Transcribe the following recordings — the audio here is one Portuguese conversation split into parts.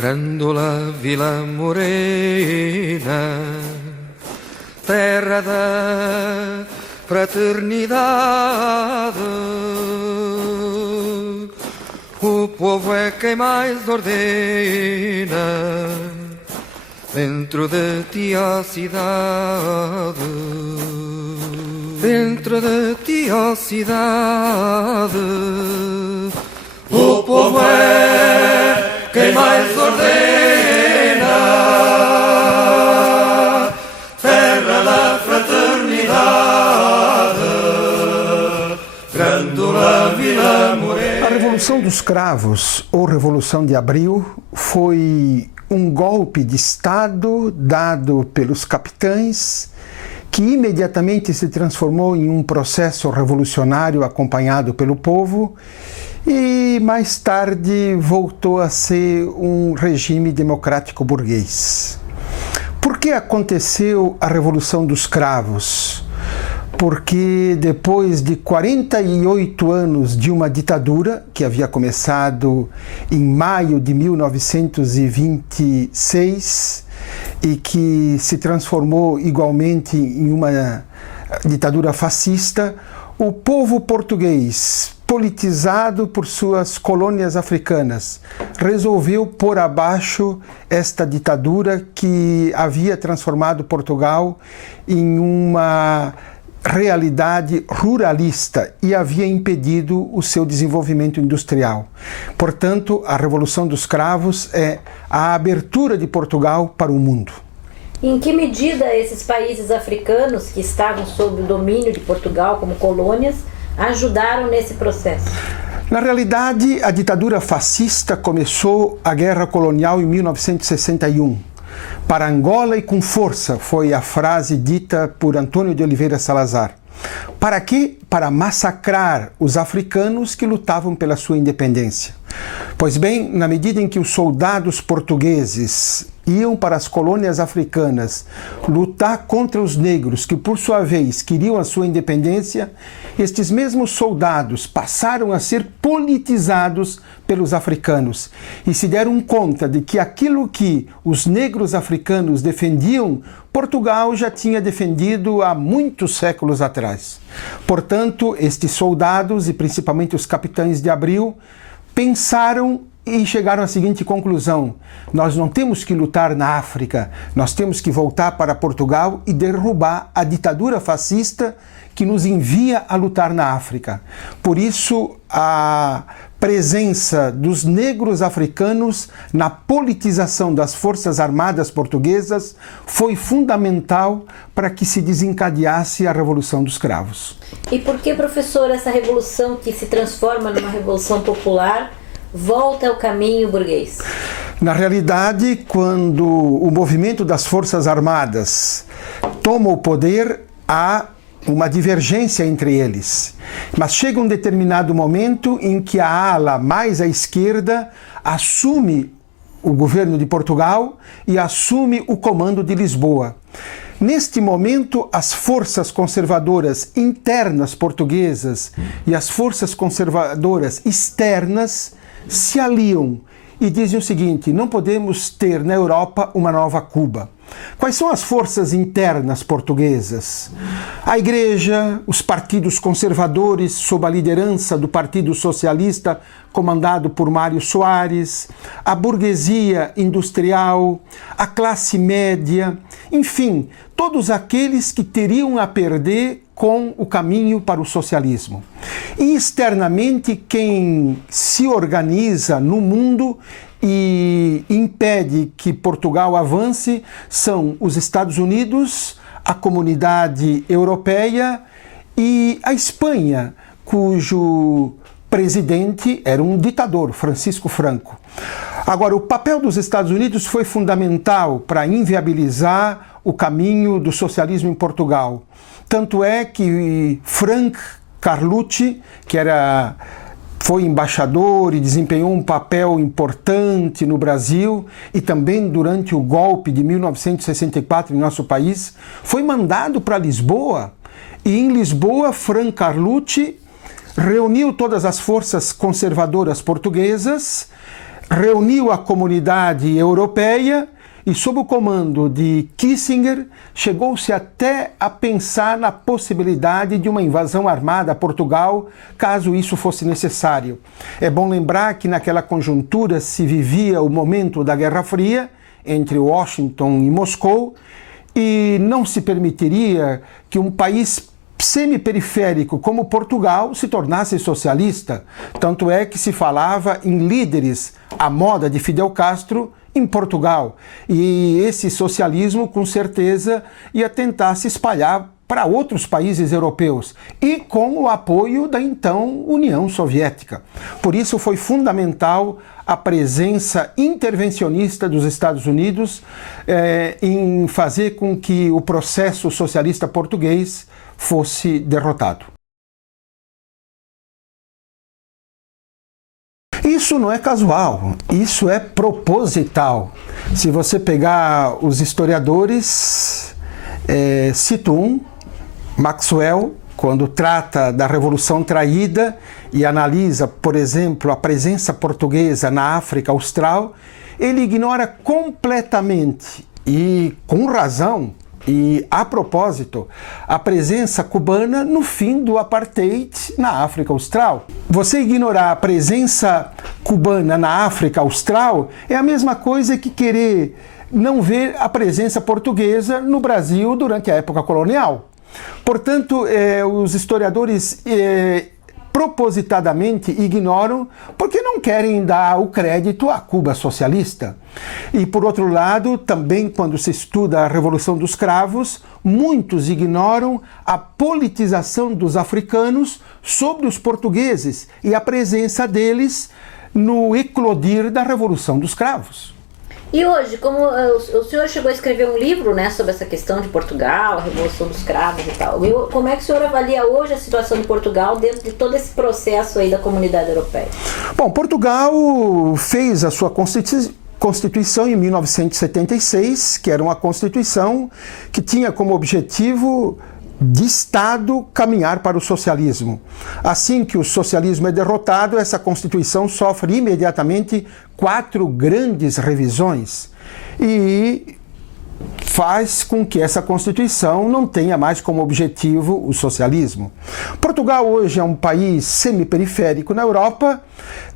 Grândola Vila Morena, terra da fraternidade, o povo é quem mais ordena, dentro de ti a cidade, dentro de ti a cidade, o povo é quem mais ordena, terra da fraternidade, Grândola Vila Morena. A Revolução dos Cravos, ou Revolução de Abril, foi um golpe de Estado dado pelos capitães, que imediatamente se transformou em um processo revolucionário acompanhado pelo povo, e mais tarde voltou a ser um regime democrático burguês. Por que aconteceu a Revolução dos Cravos? Porque depois de 48 anos de uma ditadura, que havia começado em maio de 1926 e que se transformou igualmente em uma ditadura fascista, o povo português, politizado por suas colônias africanas, resolveu pôr abaixo esta ditadura que havia transformado Portugal em uma realidade ruralista e havia impedido o seu desenvolvimento industrial. Portanto, a Revolução dos Cravos é a abertura de Portugal para o mundo. Em que medida esses países africanos que estavam sob o domínio de Portugal como colônias ajudaram nesse processo? Na realidade, a ditadura fascista começou a guerra colonial em 1961. Para Angola e com força, foi a frase dita por Antônio de Oliveira Salazar. Para quê? Para massacrar os africanos que lutavam pela sua independência. Pois bem, na medida em que os soldados portugueses iam para as colônias africanas lutar contra os negros, que por sua vez queriam a sua independência, estes mesmos soldados passaram a ser politizados pelos africanos e se deram conta de que aquilo que os negros africanos defendiam, Portugal já tinha defendido há muitos séculos atrás. Portanto, estes soldados, e principalmente os capitães de Abril, pensaram e chegaram à seguinte conclusão: nós não temos que lutar na África, nós temos que voltar para Portugal e derrubar a ditadura fascista que nos envia a lutar na África. Por isso, a presença dos negros africanos na politização das Forças Armadas Portuguesas foi fundamental para que se desencadeasse a Revolução dos Cravos. E por que, professor, essa revolução que se transforma numa revolução popular volta ao caminho burguês? Na realidade, quando o movimento das Forças Armadas toma o poder, há uma divergência entre eles. Mas chega um determinado momento em que a ala mais à esquerda assume o governo de Portugal e assume o comando de Lisboa. Neste momento, as forças conservadoras internas portuguesas e as forças conservadoras externas se aliam e dizem o seguinte: não podemos ter na Europa uma nova Cuba. Quais são as forças internas portuguesas? A Igreja, os partidos conservadores sob a liderança do Partido Socialista, comandado por Mário Soares, a burguesia industrial, a classe média, enfim, todos aqueles que teriam a perder com o caminho para o socialismo. E externamente, quem se organiza no mundo e impede que Portugal avance são os Estados Unidos, a Comunidade Europeia e a Espanha, cujo presidente era um ditador, Francisco Franco. Agora, o papel dos Estados Unidos foi fundamental para inviabilizar o caminho do socialismo em Portugal. Tanto é que Frank Carlucci, que foi embaixador e desempenhou um papel importante no Brasil e também durante o golpe de 1964 em nosso país, foi mandado para Lisboa. E em Lisboa, Frank Carlucci reuniu todas as forças conservadoras portuguesas, reuniu a comunidade europeia e, sob o comando de Kissinger, chegou-se até a pensar na possibilidade de uma invasão armada a Portugal, caso isso fosse necessário. É bom lembrar que naquela conjuntura se vivia o momento da Guerra Fria entre Washington e Moscou e não se permitiria que um país semi-periférico como Portugal se tornasse socialista. Tanto é que se falava em líderes à moda de Fidel Castro em Portugal. E esse socialismo, com certeza, ia tentar se espalhar para outros países europeus e com o apoio da então União Soviética. Por isso foi fundamental a presença intervencionista dos Estados Unidos em fazer com que o processo socialista português fosse derrotado. Isso não é casual, isso é proposital. Se você pegar os historiadores, cito um, Maxwell, quando trata da Revolução Traída e analisa, por exemplo, a presença portuguesa na África Austral, ele ignora completamente e com razão e a propósito a presença cubana no fim do apartheid na África Austral. Você ignorar a presença cubana na África Austral é a mesma coisa que querer não ver a presença portuguesa no Brasil durante a época colonial. Portanto, os historiadores propositadamente ignoram porque não querem dar o crédito à Cuba socialista. E, por outro lado, também quando se estuda a Revolução dos Cravos, muitos ignoram a politização dos africanos sobre os portugueses e a presença deles no eclodir da Revolução dos Cravos. E hoje, como o senhor chegou a escrever um livro, né, sobre essa questão de Portugal, a Revolução dos Cravos e tal, como é que o senhor avalia hoje a situação de Portugal dentro de todo esse processo aí da comunidade europeia? Bom, Portugal fez a sua Constituição em 1976, que era uma Constituição que tinha como objetivo de Estado caminhar para o socialismo. Assim que o socialismo é derrotado, essa Constituição sofre imediatamente 4 grandes revisões e faz com que essa Constituição não tenha mais como objetivo o socialismo. Portugal hoje é um país semi-periférico na Europa,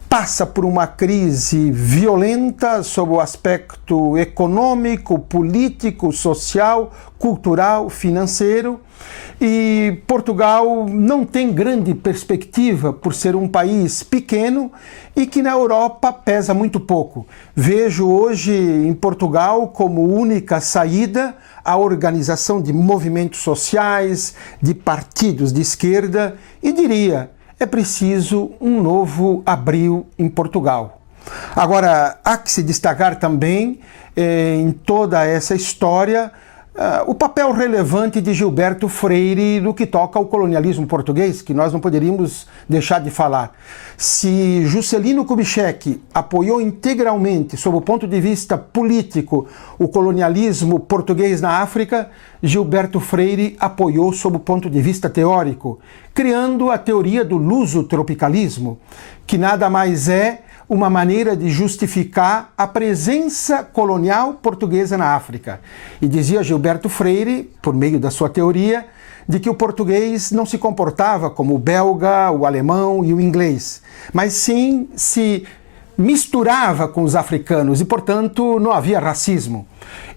passa por uma crise violenta sob o aspecto econômico, político, social, cultural, financeiro. E Portugal não tem grande perspectiva por ser um país pequeno e que na Europa pesa muito pouco. Vejo hoje em Portugal como única saída a organização de movimentos sociais, de partidos de esquerda e diria, é preciso um novo Abril em Portugal. Agora, há que se destacar também em toda essa história o papel relevante de Gilberto Freire no que toca ao colonialismo português, que nós não poderíamos deixar de falar. Se Juscelino Kubitschek apoiou integralmente, sob o ponto de vista político, o colonialismo português na África, Gilberto Freire apoiou sob o ponto de vista teórico, criando a teoria do luso-tropicalismo, que nada mais é uma maneira de justificar a presença colonial portuguesa na África. E dizia Gilberto Freire, por meio da sua teoria, de que o português não se comportava como o belga, o alemão e o inglês, mas sim se misturava com os africanos e, portanto, não havia racismo.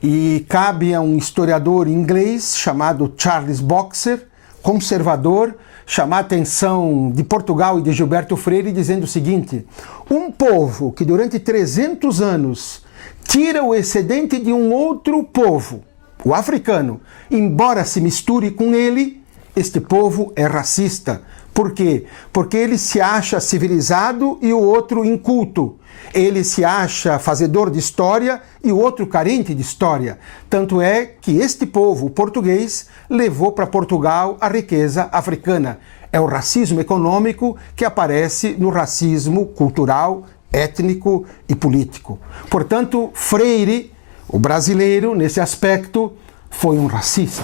E cabe a um historiador inglês chamado Charles Boxer, conservador, chamar a atenção de Portugal e de Gilberto Freire dizendo o seguinte: um povo que durante 300 anos tira o excedente de um outro povo, o africano, embora se misture com ele, este povo é racista. Por quê? Porque ele se acha civilizado e o outro inculto. Ele se acha fazedor de história e o outro carente de história. Tanto é que este povo, o português, levou para Portugal a riqueza africana. É o racismo econômico que aparece no racismo cultural, étnico e político. Portanto, Freire, o brasileiro, nesse aspecto, foi um racista.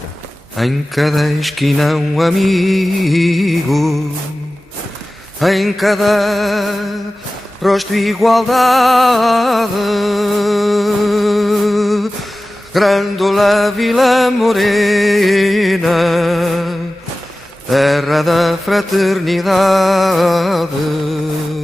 Em cada esquina um amigo, em cada rosto e igualdade. Grândola Vila Morena, terra da fraternidade.